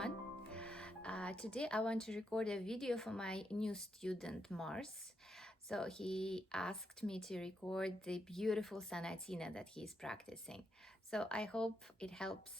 everyone. Today I want to record a video for my new student Mars. So he asked me to record the beautiful Sonatina that he's practicing. So I hope it helps.